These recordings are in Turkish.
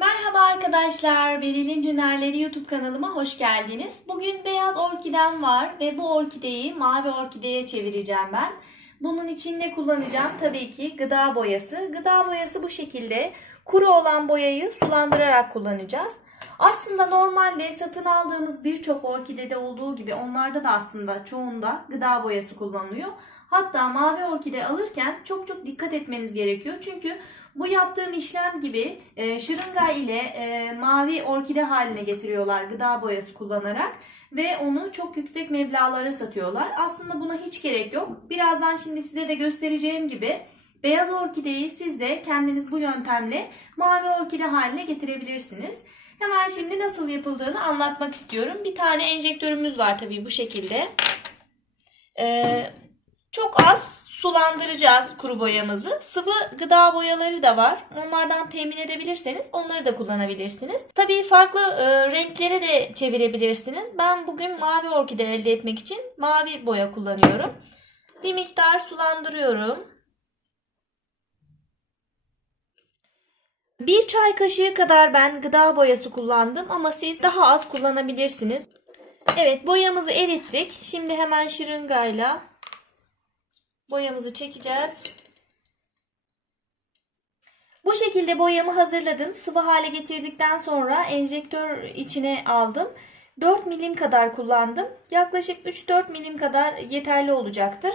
Merhaba arkadaşlar, Beril'in Hünerleri YouTube kanalıma hoş geldiniz. Bugün beyaz orkidem var ve bu orkideyi mavi orkideye çevireceğim ben. Bunun için ne kullanacağım? Tabii ki gıda boyası. Gıda boyası bu şekilde. Kuru olan boyayı sulandırarak kullanacağız. Aslında normalde satın aldığımız birçok orkidede olduğu gibi onlarda da aslında çoğunda gıda boyası kullanılıyor. Hatta mavi orkide alırken çok dikkat etmeniz gerekiyor. Çünkü bu yaptığım işlem gibi şırınga ile mavi orkide haline getiriyorlar gıda boyası kullanarak ve onu çok yüksek meblağlara satıyorlar. Aslında buna hiç gerek yok. Birazdan şimdi size de göstereceğim gibi beyaz orkideyi siz de kendiniz bu yöntemle mavi orkide haline getirebilirsiniz. Hemen şimdi nasıl yapıldığını anlatmak istiyorum. Bir tane enjektörümüz var tabii bu şekilde. Çok az sulandıracağız kuru boyamızı. Sıvı gıda boyaları da var. Onlardan temin edebilirseniz onları da kullanabilirsiniz. Tabii farklı renklere de çevirebilirsiniz. Ben bugün mavi orkide elde etmek için mavi boya kullanıyorum. Bir miktar sulandırıyorum. 1 çay kaşığı kadar ben gıda boyası kullandım ama siz daha az kullanabilirsiniz. Evet, boyamızı erittik. Şimdi hemen şırıngayla boyamızı çekeceğiz. Bu şekilde boyamı hazırladım. Sıvı hale getirdikten sonra enjektör içine aldım. 4 milim kadar kullandım. Yaklaşık 3-4 milim kadar yeterli olacaktır.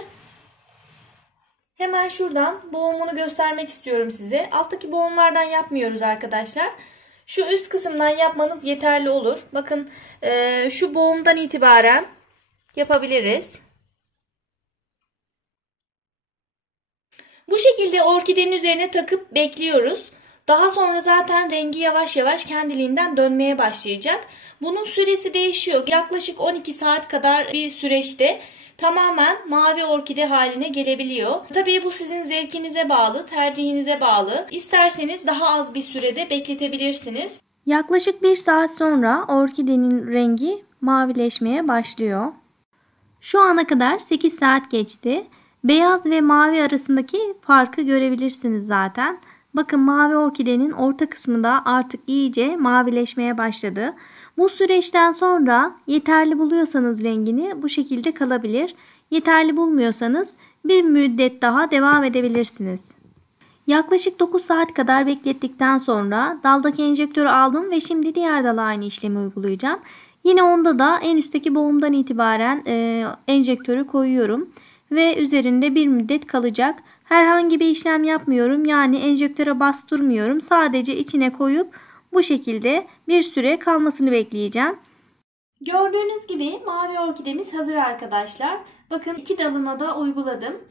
Hemen şuradan boğumunu göstermek istiyorum size. Alttaki boğumlardan yapmıyoruz arkadaşlar. Şu üst kısımdan yapmanız yeterli olur. Bakın şu boğumdan itibaren yapabiliriz. Bu şekilde orkidenin üzerine takıp bekliyoruz. Daha sonra zaten rengi yavaş yavaş kendiliğinden dönmeye başlayacak. Bunun süresi değişiyor. Yaklaşık 12 saat kadar bir süreçte tamamen mavi orkide haline gelebiliyor. Tabii bu sizin zevkinize bağlı, tercihinize bağlı. İsterseniz daha az bir sürede bekletebilirsiniz. Yaklaşık 1 saat sonra orkidenin rengi mavileşmeye başlıyor. Şu ana kadar 8 saat geçti. Beyaz ve mavi arasındaki farkı görebilirsiniz zaten. Bakın mavi orkidenin orta kısmında artık iyice mavileşmeye başladı. Bu süreçten sonra yeterli buluyorsanız rengini bu şekilde kalabilir. Yeterli bulmuyorsanız bir müddet daha devam edebilirsiniz. Yaklaşık 9 saat kadar beklettikten sonra daldaki enjektörü aldım ve şimdi diğer dala aynı işlemi uygulayacağım. Yine onda da en üstteki boğumdan itibaren enjektörü koyuyorum ve üzerinde bir müddet kalacak. Herhangi bir işlem yapmıyorum. Yani enjektöre bastırmıyorum. Sadece içine koyup bu şekilde bir süre kalmasını bekleyeceğim. Gördüğünüz gibi mavi orkidemiz hazır arkadaşlar. Bakın 2 dalına da uyguladım.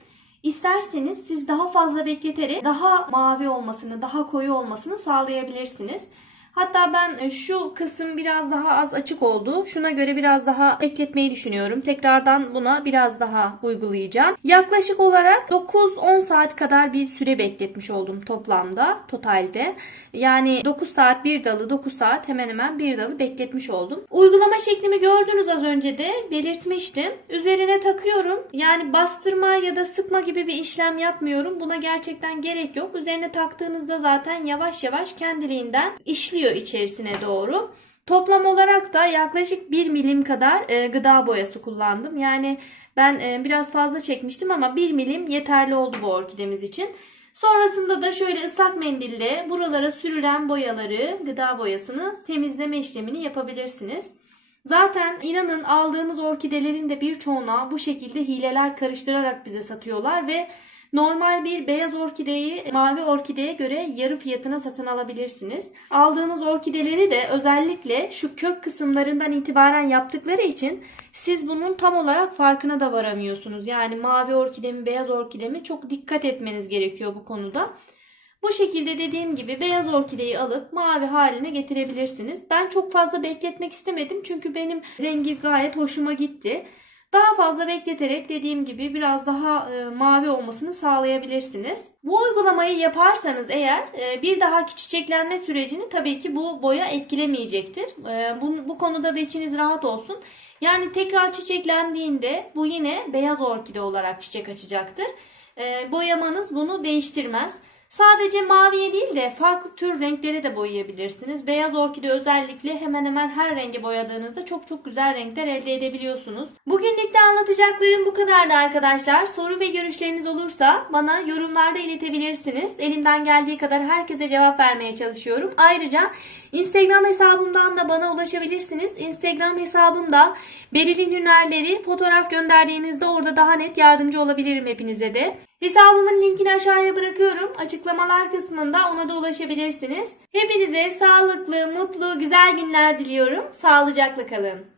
İsterseniz siz daha fazla bekleterek daha mavi olmasını, daha koyu olmasını sağlayabilirsiniz. Hatta ben şu kısım biraz daha az açık oldu. Şuna göre biraz daha bekletmeyi düşünüyorum. Tekrardan buna biraz daha uygulayacağım. Yaklaşık olarak 9-10 saat kadar bir süre bekletmiş oldum toplamda, totalde. Yani 9 saat bir dalı, 9 saat hemen hemen bir dalı bekletmiş oldum. Uygulama şeklimi gördünüz az önce de belirtmiştim. Üzerine takıyorum. Yani bastırma ya da sıkma gibi bir işlem yapmıyorum. Buna gerçekten gerek yok. Üzerine taktığınızda zaten yavaş yavaş kendiliğinden işliyor içerisine doğru. Toplam olarak da yaklaşık 1 milim kadar gıda boyası kullandım. Yani ben biraz fazla çekmiştim ama 1 milim yeterli oldu bu orkidemiz için. Sonrasında da şöyle ıslak mendille buralara sürülen boyaları, gıda boyasını temizleme işlemini yapabilirsiniz. Zaten inanın aldığımız orkidelerin de birçoğuna bu şekilde hileler karıştırarak bize satıyorlar ve normal bir beyaz orkideyi mavi orkideye göre yarı fiyatına satın alabilirsiniz. Aldığınız orkideleri de özellikle şu kök kısımlarından itibaren yaptıkları için siz bunun tam olarak farkına da varamıyorsunuz. Yani mavi orkide mi beyaz orkide mi çok dikkat etmeniz gerekiyor bu konuda. Bu şekilde dediğim gibi beyaz orkideyi alıp mavi haline getirebilirsiniz. Ben çok fazla bekletmek istemedim çünkü benim rengi gayet hoşuma gitti. Daha fazla bekleterek dediğim gibi biraz daha mavi olmasını sağlayabilirsiniz. Bu uygulamayı yaparsanız eğer bir dahaki çiçeklenme sürecini tabii ki bu boya etkilemeyecektir. Bu konuda da içiniz rahat olsun. Yani tekrar çiçeklendiğinde bu yine beyaz orkide olarak çiçek açacaktır. Boyamanız bunu değiştirmez. Sadece maviye değil de farklı tür renklere de boyayabilirsiniz. Beyaz orkide özellikle hemen hemen her renge boyadığınızda çok güzel renkler elde edebiliyorsunuz. Bugünlük de anlatacaklarım bu kadardı arkadaşlar. Soru ve görüşleriniz olursa bana yorumlarda iletebilirsiniz. Elimden geldiği kadar herkese cevap vermeye çalışıyorum. Ayrıca Instagram hesabımdan da bana ulaşabilirsiniz. Instagram hesabımda Beril'in Hünerleri, fotoğraf gönderdiğinizde orada daha net yardımcı olabilirim hepinize de. Hesabımın linkini aşağıya bırakıyorum. Açıklamalar kısmında ona da ulaşabilirsiniz. Hepinize sağlıklı, mutlu, güzel günler diliyorum. Sağlıcakla kalın.